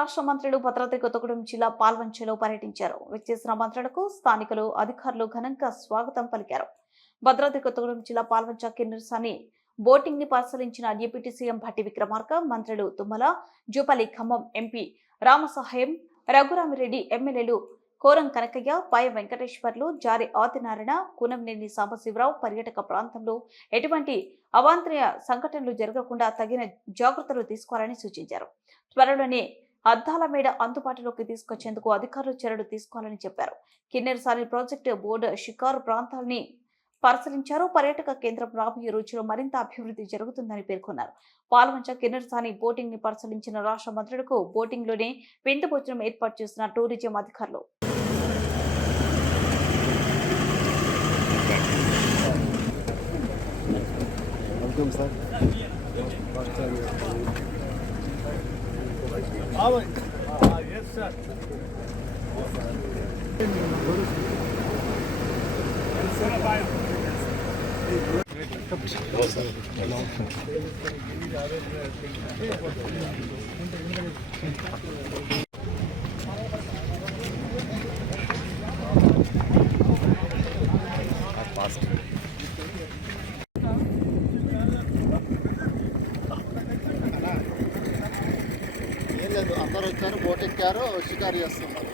రాష్ట్ర మంత్రులు భద్రాద్రి కొత్తగూడెం జిల్లా పాల్వంచలో పర్యటించారు. విచ్చేసిన మంత్రులకు స్థానికులు, అధికారులు ఘనంగా స్వాగతం పలికారు. భద్రాద్రి కొత్తగూడెం జిల్లా పాల్వంచ కిన్నెరసాని బోటింగ్ ని పరిశీలించిన డిప్యూటీ సీఎం భట్టి విక్రమార్క, మంత్రులు తుమ్మల, జూపల్లి, ఖమ్మం ఎంపీ రామసహాయం, రఘురామిరెడ్డి, ఎమ్మెల్యేలు కోరం కనకయ్య, పై వెంకటేశ్వర్లు, జారి ఆదినారాయణ, కూనంనేని సాంబశివరావు పర్యాటక ప్రాంతంలో ఎటువంటి అవాంఛనీయ సంఘటనలు జరగకుండా తగిన జాగ్రత్తలు తీసుకోవాలని సూచించారు. త్వరలోనే అద్దాల మేడ అందుబాటులోకి తీసుకొచ్చేందుకు అధికారులు చర్యలు తీసుకోవాలని చెప్పారు. కిన్నెరసాని ప్రాజెక్టు బోర్డు షికారు ప్రాంతాలని పరిశీలించారు. పర్యాటక కేంద్రం రాబోయే రోజుల్లో మరింత అభివృద్ధి జరుగుతుందని పేర్కొన్నారు. పాల్వంచ కిన్నెరసాని బోటింగ్ ని పరిశీలించిన రాష్ట్ర మంత్రులకు బోటింగ్ లోనే విందు భోజనం ఏర్పాటు చేసిన టూరిజం అధికారులు. అందరూ వచ్చారు, బోట్ ఎక్కారు, షికారు చేస్తున్నారు.